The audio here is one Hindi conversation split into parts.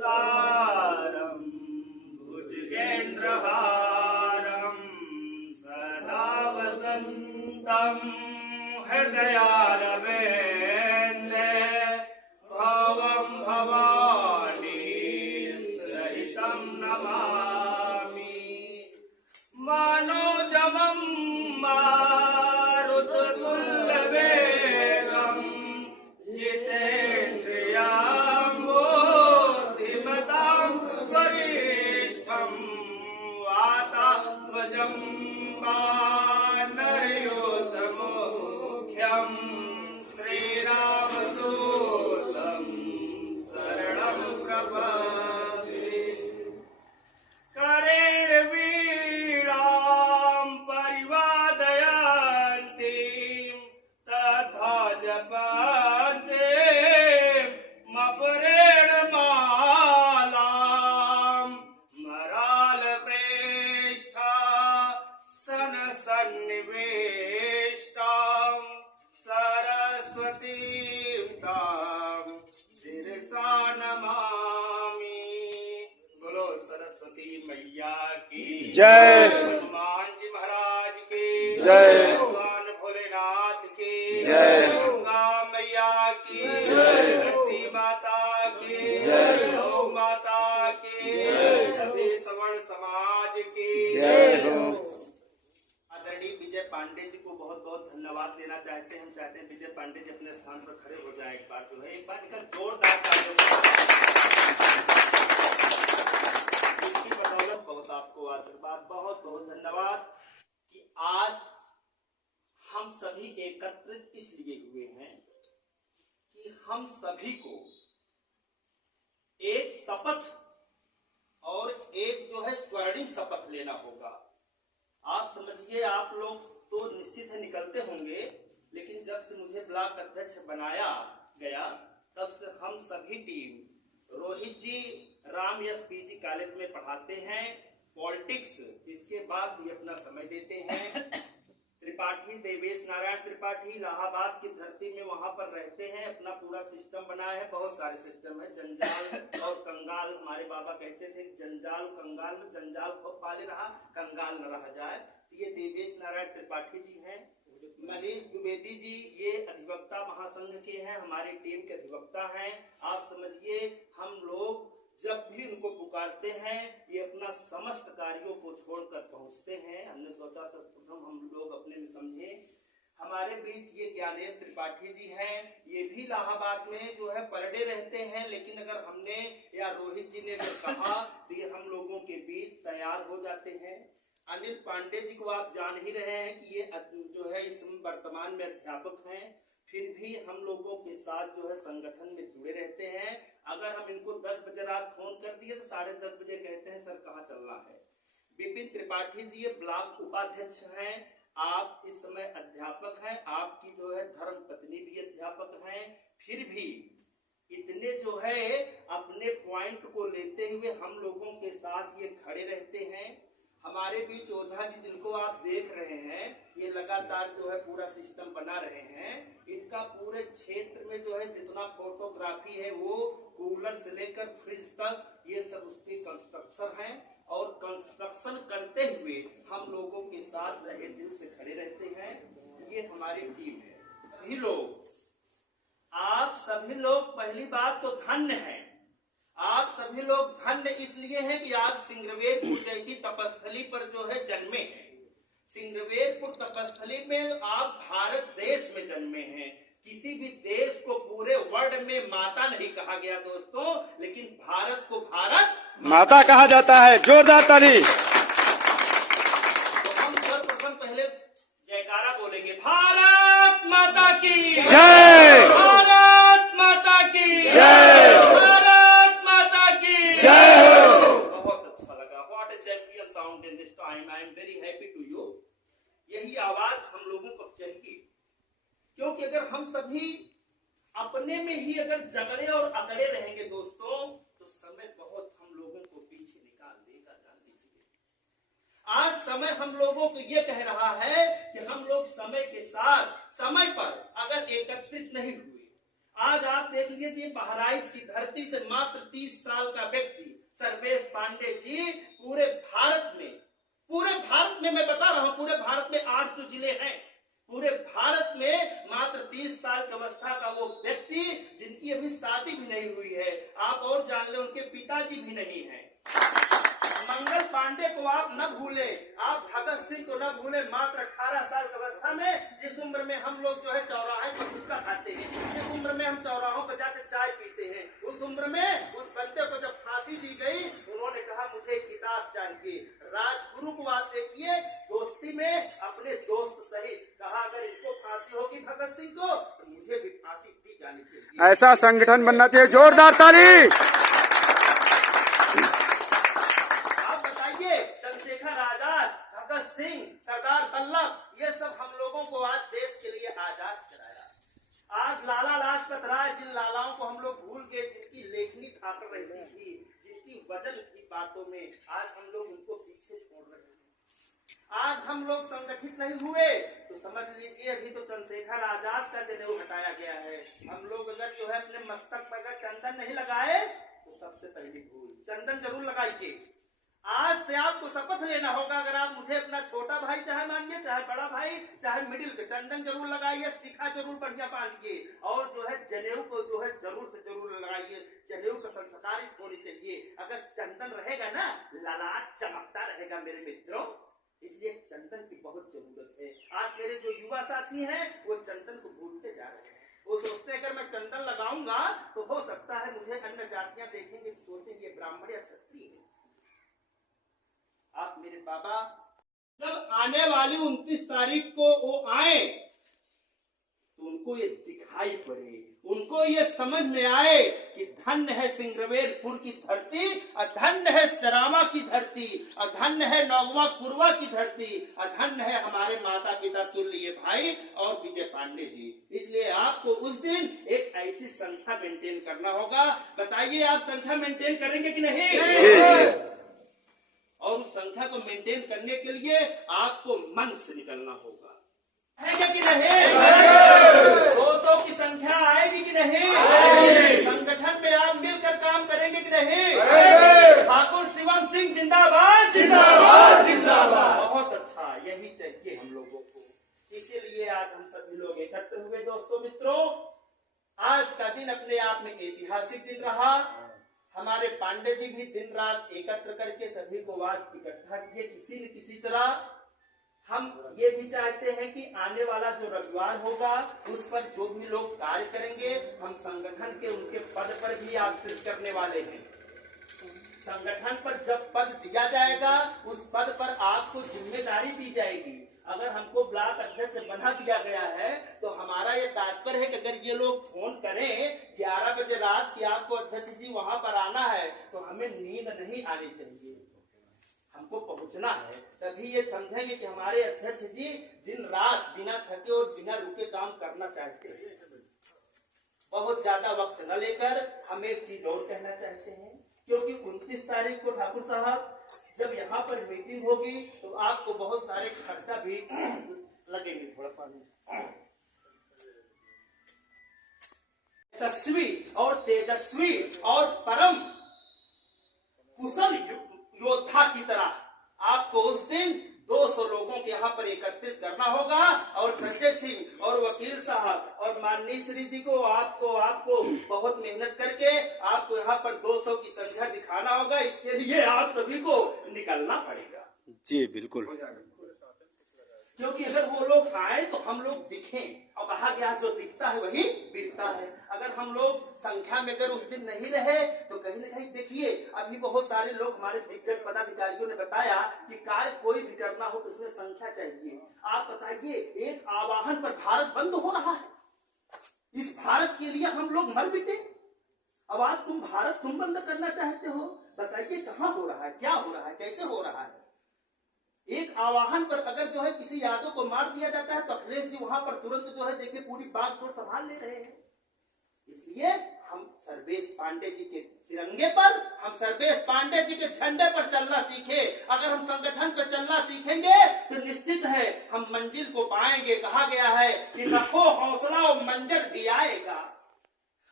सारं भुजगेन्द्रहारं सदा वसन्तं हृदयारविन्दे भवं भवानी सहितं नमामि। मनोजवं मारुततुल्यवेगं जितेन्द्रियां बुद्धिमतां वरिष्ठं वातात्मजं वानरयूथमुख्यं श्रीरामदूतं शरणं प्रपद्ये। करेणवीणां परिवादयन्ति तथा जपन्ति मपरेण मालां मरालप्रेष्ठा सन्निवेष्टां सरस्वतीं तां शिरसा नमामि। बोलो सरस्वती मैया की जय। हनुमान जी महाराज की जय। भगवान भोलेनाथ की जय। गंगा मैया की जय। धरती माता की जय। गौ माता की सभी सवर्ण समाज की जय हो। आदरणीय विजय पांडे जी को बहुत बहुत धन्यवाद देना चाहते हैं। हम चाहते हैं विजय पांडे जी अपने स्थान पर खड़े हो जाए। एक बार जो है एक बार इनका जोरदार तालियों की बदौलत बहुत आपको आशीर्वाद, बहुत बहुत धन्यवाद कि आज हम सभी एकत्रित इसलिए हुए हैं कि हम सभी को एक शपथ और एक जो है स्वर्णिम शपथ लेना होगा। आप समझिए, आप लोग तो निश्चित है निकलते होंगे, लेकिन जब से मुझे ब्लॉक अध्यक्ष बनाया गया तब से हम सभी टीम, रोहित जी राम यस पीजी कॉलेज में पढ़ाते हैं पॉलिटिक्स, इसके बाद भी अपना समय देते हैं। त्रिपाठी देवेश नारायण त्रिपाठी इलाहाबाद की धरती में वहां पर रहते हैं, अपना पूरा सिस्टम बनाया है। बहुत सारे सिस्टम है, जंजाल और कंगाल। हमारे बाबा कहते थे जंजाल कंगाल में जंजाल खूब पाले रहा, कंगाल न रह जाए। ये देवेश नारायण त्रिपाठी जी हैं। मनीष द्विवेदी जी ये अधिवक्ता महासंघ के हैं, हमारी टीम के अधिवक्ता हैं। आप समझिए, हम लोग जब भी उनको पुकारते हैं ये अपना समस्त कार्यों को छोड़कर पहुंचते हैं। हमने सोचा सर्वप्रथम हम लोग अपने में समझे। हमारे बीच ये ज्ञानेश त्रिपाठी जी हैं, ये भी इलाहाबाद में जो है पर डे रहते हैं, लेकिन अगर हमने या रोहित जी ने अगर कहा तो ये हम लोगों के बीच तैयार हो जाते हैं। अनिल पांडे जी को आप जान ही रहे हैं कि ये जो है इस वर्तमान में अध्यापक हैं, फिर भी हम लोगों के साथ जो है संगठन में जुड़े रहते हैं। अगर हम इनको 10 बजे रात फोन कर दिए तो 10:30 बजे कहते हैं सर कहाँ चलना है। विपिन त्रिपाठी जी ये ब्लॉक उपाध्यक्ष हैं, आप इस समय अध्यापक हैं, आपकी जो है धर्म पत्नी भी अध्यापक हैं, फिर भी इतने जो है अपने पॉइंट को लेते हुए हम लोगों के साथ ये खड़े रहते हैं। हमारे बीच ओझा जी जिनको आप देख रहे हैं, ये लगातार जो है पूरा सिस्टम बना रहे हैं। इनका पूरे क्षेत्र में जो है जितना फोटोग्राफी है वो कूलर से लेकर फ्रिज तक ये सब उसकी कंस्ट्रक्शन है, और कंस्ट्रक्शन करते हुए हम लोगों के साथ रहे दिल से खड़े रहते हैं। ये हमारी टीम है। सभी लोग, आप सभी लोग पहली बात तो धन्य हैं। आप सभी लोग धन्य इसलिए हैं कि आप सिंगरवेरपुर जैसी तपस्थली पर जो है जन्मे हैं। सिंगरवेरपुर तपस्थली में आप भारत देश में जन्मे हैं। किसी भी देश को पूरे वर्ल्ड में माता नहीं कहा गया दोस्तों, लेकिन भारत को भारत माता कहा जाता है। जोरदार ताली। तो हम सर्वप्रथम पहले जयकारा बोलेंगे, भारत माता की जय। भारत माता की जय। भारत माता की जय हो। बहुत अच्छा लगा। What a champion sound in this time, I am very happy to you. यही आवाज हम लोगों को चाहिए, क्योंकि अगर हम सभी अपने में ही अगर झगड़े और अकड़े रहेंगे दोस्तों, तो समय बहुत हम लोगों को पीछे निकाल देगा। जान लीजिए, आज समय हम लोगों को ये कह रहा है कि हम लोग समय के साथ समय पर अगर एकत्रित नहीं हुए, आज आप आप देख लीजिए, बहराइच की धरती से मात्र 30 साल का व्यक्ति सर्वेश पांडे जी पूरे भारत में मैं बता रहा हूं, पूरे भारत में 800 जिले हैं, पूरे भारत में मात्र 30 साल की अवस्था का वो व्यक्ति जिनकी अभी शादी भी नहीं हुई है, आप और जान ले उनके पिताजी भी नहीं हैं। मंगल पांडे को आप न भूले, आप भगत सिंह को न भूले, मात्र 18 साल की अवस्था में, जिस उम्र में हम लोग जो है चौराहे पर गुटखा खाते हैं, जिस उम्र में हम चौराहों पर जाकर चाय पीते हैं, उस उम्र में उस बंदे को जब फांसी दी गई, उन्होंने कहा मुझे किताब चाहिए। राजगुरु को आप देखिए, दोस्ती में अपने दोस्त सहित कहा अगर इसको फांसी होगी भगत सिंह को तो मुझे भी फांसी दी जानी चाहिए। ऐसा संगठन बनना चाहिए, जोरदार ताली। चंद्रशेखर आजाद, भगत सिंह, सरदार वल्लभ, ये सब हम लोगों को आज देश के लिए आजाद कराया। आज लाला लाजपत राय, जिन लालाओं को हम लोग भूल गए, जिनकी लेखनी थापर रहती थी, जिनकी वजन थी बातों में, आज हम लोग उनको पीछे छोड़ रहे हैं। आज हम लोग संगठित नहीं हुए तो समझ लीजिए अभी तो चंद्रशेखर आजाद का जनेऊ हटाया गया है। हम लोग अगर जो है अपने मस्तक पर अगर चंदन नहीं लगाए तो सबसे पहली भूल, चंदन जरूर लगाइए। आज से आपको शपथ लेना होगा, अगर आप मुझे अपना छोटा भाई चाहे मानिए, चाहे बड़ा भाई, चाहे मिडिल के, चंदन जरूर लगाइए, शिखा जरूर बढ़िया बांधिए, और जो है जनेऊ को जो है जरूर से जरूर लगाइए। जनेऊ का संस्कारित होनी चाहिए। अगर चंदन रहेगा ना, ललाट चमकता रहेगा मेरे मित्रों, इसलिए चंदन की बहुत जरूरत है। आज मेरे जो युवा साथी हैं वो चंदन को भूलते जा रहे हैं। वो सोचते हैं अगर मैं चंदन लगाऊंगा तो हो सकता है मुझे अन्य जातियां देखेंगे तो सोचेंगे ब्राह्मण या क्षत्रिय है। आप मेरे बाबा जब आने वाली 29 तारीख को वो आए तो उनको ये दिखाई पड़े, उनको ये समझ में आए कि धन्य है सिंगरवेलपुर की धरती, और धन्य है सरामा की धरती, और धन्य है नौगवा कुरवा की धरती, और धन्य है हमारे माता पिता तुल्य भाई और विजय पांडे जी। इसलिए आपको उस दिन एक ऐसी संख्या मेंटेन करना होगा। बताइए आप संख्या मेंटेन करेंगे कि नहीं? और उस संख्या को मेंटेन करने के लिए आपको मन से निकलना होगा। आएगा कि नहीं? 200 की संख्या आएगी कि नहीं? संगठन में आप मिलकर काम करेंगे कि नहीं? ठाकुर शिवम सिंह जिंदाबाद, जिंदाबाद, जिंदाबाद। बहुत अच्छा, यही चाहिए हम लोगों को। इसीलिए आज हम सभी लोग एकत्र हुए। दोस्तों मित्रों, आज का दिन अपने आप में ऐतिहासिक दिन रहा। हमारे पांडे जी भी दिन रात एकत्र करके सभी को आज इकट्ठा किए किसी न किसी तरह। हम ये भी चाहते हैं कि आने वाला जो रविवार होगा उस पर जो भी लोग कार्य करेंगे, हम संगठन के उनके पद पर भी आश्रित करने वाले हैं। संगठन पर जब पद दिया जाएगा उस पद पर आपको जिम्मेदारी दी जाएगी। अगर हमको ब्लॉक अध्यक्ष बना दिया गया है तो हमारा ये तात्पर्य है कि अगर ये लोग फोन करें 11 बजे रात कि आपको अध्यक्ष जी वहां पर आना है तो हमें नींद नहीं आनी चाहिए, हमको पहुंचना है। तभी ये समझेंगे कि हमारे अध्यक्ष जी दिन रात बिना थके और बिना रुके काम करना चाहते हैं। बहुत ज्यादा वक्त न लेकर हम एक चीज और कहना चाहते हैं, क्योंकि 29 तारीख को ठाकुर साहब जब यहाँ पर मीटिंग होगी तो आपको बहुत सारे खर्चा भी लगेंगे। थोड़ा पानी। यशस्वी और तेजस्वी और परम कुशल योद्धा की तरह आपको उस दिन 200 लोगों के यहाँ पर एकत्रित करना होगा, और संजय सिंह और वकील साहब और माननीय श्री जी को आपको बहुत मेहनत करके आपको यहाँ पर 200 की संख्या दिखाना होगा। इसके लिए आप सभी को निकलना पड़ेगा। जी बिल्कुल, क्योंकि अगर वो लोग आए तो हम लोग दिखें, और कहा गया जो दिखता है वही बिकता है। अगर हम लोग संख्या में अगर उस दिन नहीं रहे तो कहीं न कहीं देखिए अभी बहुत सारे लोग हमारे दिग्गज पदाधिकारियों ने बताया कि कार्य कोई भी करना हो तो उसमें संख्या चाहिए। आप बताइए, एक आवाहन पर भारत बंद हो रहा है। इस भारत के लिए हम लोग मर मिटे। अब आज भारत तुम बंद करना चाहते हो, बताइए कहाँ हो रहा है, क्या हो रहा है, कैसे हो रहा है? एक आवाहन पर अगर जो है किसी यादव को मार दिया जाता है तो अखिलेश जी वहां पर तुरंत जो है देखिए पूरी बात को संभाल ले रहे हैं। इसलिए हम सर्वेश पांडे जी के तिरंगे पर, हम सर्वेश पांडे जी के झंडे पर चलना सीखे। अगर हम संगठन पर चलना सीखेंगे तो निश्चित है हम मंजिल को पाएंगे। कहा गया है कि रखो हौसला और मंजिल भी आएगा।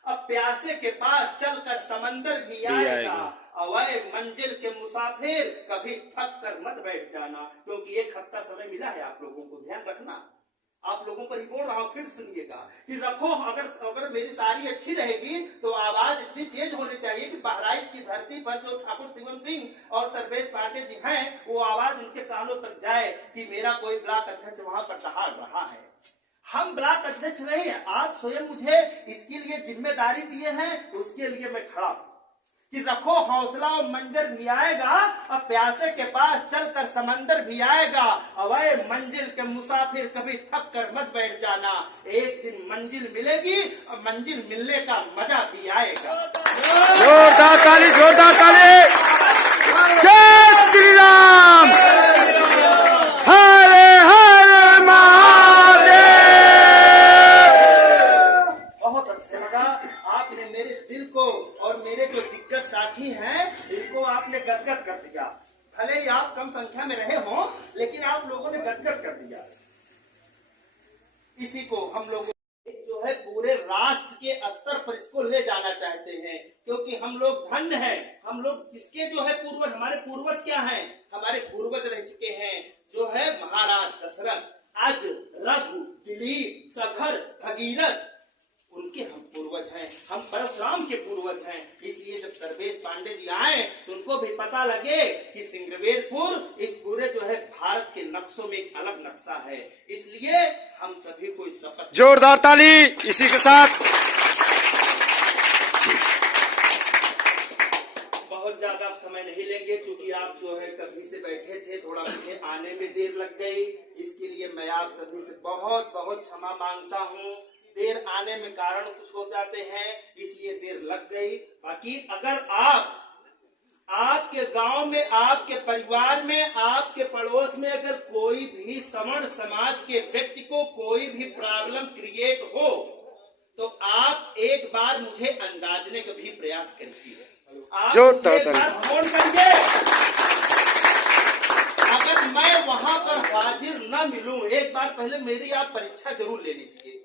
अब प्यासे के पास चलकर समंदर भी आएगा। अवय मंजिल के मुसाफिर कभी थक कर मत बैठ जाना, क्योंकि 1 हफ्ता समय मिला है आप लोगों को, ध्यान रखना। आप लोगों पर ही बोल रहा हूँ, फिर सुनिएगा कि रखो, अगर मेरी शायरी अच्छी रहेगी तो आवाज इतनी तेज होनी चाहिए कि बहराइच की धरती पर जो ठाकुर शिवम सिंह और सर्वेश पांडे जी हैं, वो आवाज उनके कानों तक जाए कि मेरा कोई ब्लॉक अध्यक्ष वहां पर दहाड़ रहा है। हम ब्लॉक अध्यक्ष नहीं है, आज स्वयं मुझे इसके लिए जिम्मेदारी दिए हैं, उसके लिए मैं खड़ा हूं कि रखो हौसला और मंजर भी आएगा, और प्यासे के पास चलकर समंदर भी आएगा। अवय मंजिल के मुसाफिर कभी थक कर मत बैठ जाना, एक दिन मंजिल मिलेगी और मंजिल मिलने का मजा भी आएगा। जोरदार ताली, जोरदार ताली। जय श्री राम, हरे हरे महादेव। बहुत अच्छा लगा, आपने मेरे दिल को और मेरे जो दिग्गज साथी हैं इनको आपने गदगद कर दिया। भले ही आप कम संख्या में रहे हों, लेकिन आप लोगों ने गदगद कर दिया। इसी को हम लोग जो है पूरे राष्ट्र के स्तर पर इसको ले जाना चाहते हैं, क्योंकि हम लोग धन्य हैं। हम लोग इसके जो है पूर्वज, हमारे पूर्वज क्या हैं? हमारे पूर्वज रह चुके हैं जो है महाराज दशरथ, अज, रघु, दिलीप, सगर, भगीरथ, उनके हम पूर्वज हैं। हम परशुराम के पूर्वज हैं। इसलिए जब सर्वेश पांडे जी आए तो उनको भी पता लगे कि सिंगरवेरपुर इस पूरे जो है भारत के नक्शों में एक अलग नक्शा है। इसलिए हम सभी को इस शपथ, जोरदार ताली इसी के साथ। बहुत ज्यादा समय नहीं लेंगे, क्योंकि आप जो है कभी से बैठे थे, थोड़ा मुझे आने में देर लग गई। इसके लिए मैं आप सभी से बहुत बहुत क्षमा मांगता हूँ। देर आने में कारण कुछ हो जाते हैं, इसलिए देर लग गई। बाकी अगर आपके गांव में, आपके परिवार में, आपके पड़ोस में अगर कोई भी सवर्ण समाज के व्यक्ति को कोई भी प्रॉब्लम क्रिएट हो, तो आप एक बार मुझे अंदाजने का भी प्रयास करिए। आप मुझे एक बार फोन करिए। अगर मैं वहां पर हाजिर न मिलूं, एक बार पहले मेरी आप परीक्षा जरूर ले लीजिए।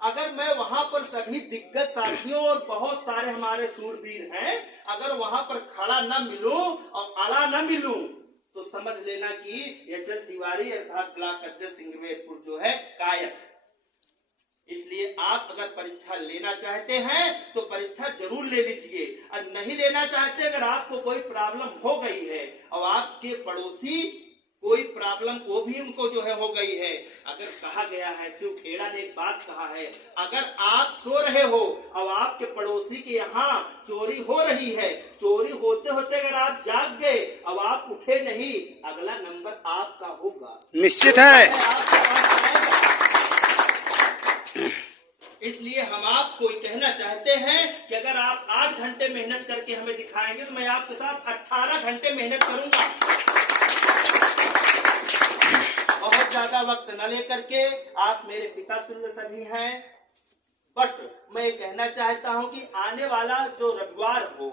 अगर मैं वहां पर सभी दिग्गज साथियों और बहुत सारे हमारे सूरवीर हैं, अगर वहां पर खड़ा न मिलूं और अड़ा न मिलूं, तो समझ लेना कि एचएल तिवारी अर्थात ब्लॉक अध्यक्ष सिंगरवेरपुर जो है गायब। इसलिए आप अगर परीक्षा लेना चाहते हैं तो परीक्षा जरूर ले लीजिए, और नहीं लेना चाहते, अगर आपको कोई प्रॉब्लम हो गई है और आपके पड़ोसी कोई प्रॉब्लम वो भी उनको जो है हो गई है, अगर कहा गया है, शिव खेड़ा ने एक बात कहा है, अगर आप सो रहे हो और आपके पड़ोसी के यहाँ चोरी हो रही है, चोरी होते होते अगर आप जाग गए अब आप उठे नहीं, अगला नंबर आपका होगा, निश्चित है। इसलिए हम आपको कहना चाहते हैं कि अगर आप 8 घंटे मेहनत करके हमें दिखाएंगे तो मैं आपके साथ 18 घंटे मेहनत करूंगा। बहुत ज्यादा वक्त न लेकर के, आप मेरे पिता तुल्य सभी हैं। बट मैं कहना चाहता हूं कि आने वाला जो रविवार हो,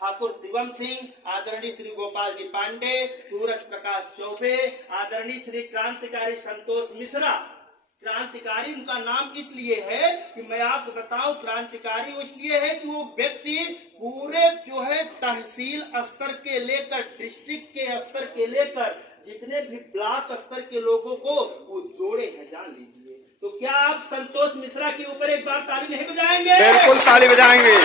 ठाकुर शिवम सिंह, आदरणीय श्री गोपाल जी पांडे, सूरज प्रकाश चौबे, आदरणीय श्री क्रांतिकारी संतोष मिश्रा। क्रांतिकारी उनका नाम इसलिए है कि मैं आपको बताऊं, क्रांतिकारी इसलिए है कि वो व्यक्ति पूरे जो है तहसील स्तर के लेकर डिस्ट्रिक्ट के स्तर के लेकर जितने भी ब्लॉक स्तर के लोगों को वो जोड़े हैं, जान लीजिए। तो क्या आप संतोष मिश्रा के ऊपर एक बार ताली नहीं बजाएंगे? बिल्कुल ताली बजाएंगे,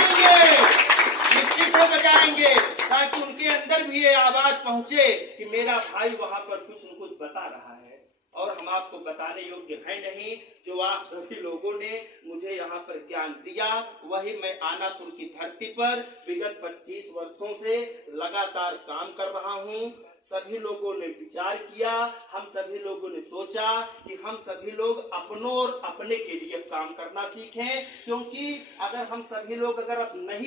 निश्चित ही बजाएंगे, ताकि उनके अंदर भी ये आवाज पहुंचे कि मेरा भाई वहां पर कुछ न कुछ बता रहा है और हम आपको बताने योग्य है नहीं। जो आप सभी लोगों ने मुझे यहाँ पर ज्ञान दिया, वही मैं आनापुर की धरती पर विगत 25 वर्षों से लगातार काम कर रहा हूँ। सभी लोगों ने विचार किया, हम सभी लोगों ने सोचा कि हम सभी लोग अपनों और अपने के लिए काम करना सीखें, क्योंकि अगर हम सभी लोग अगर अब नहीं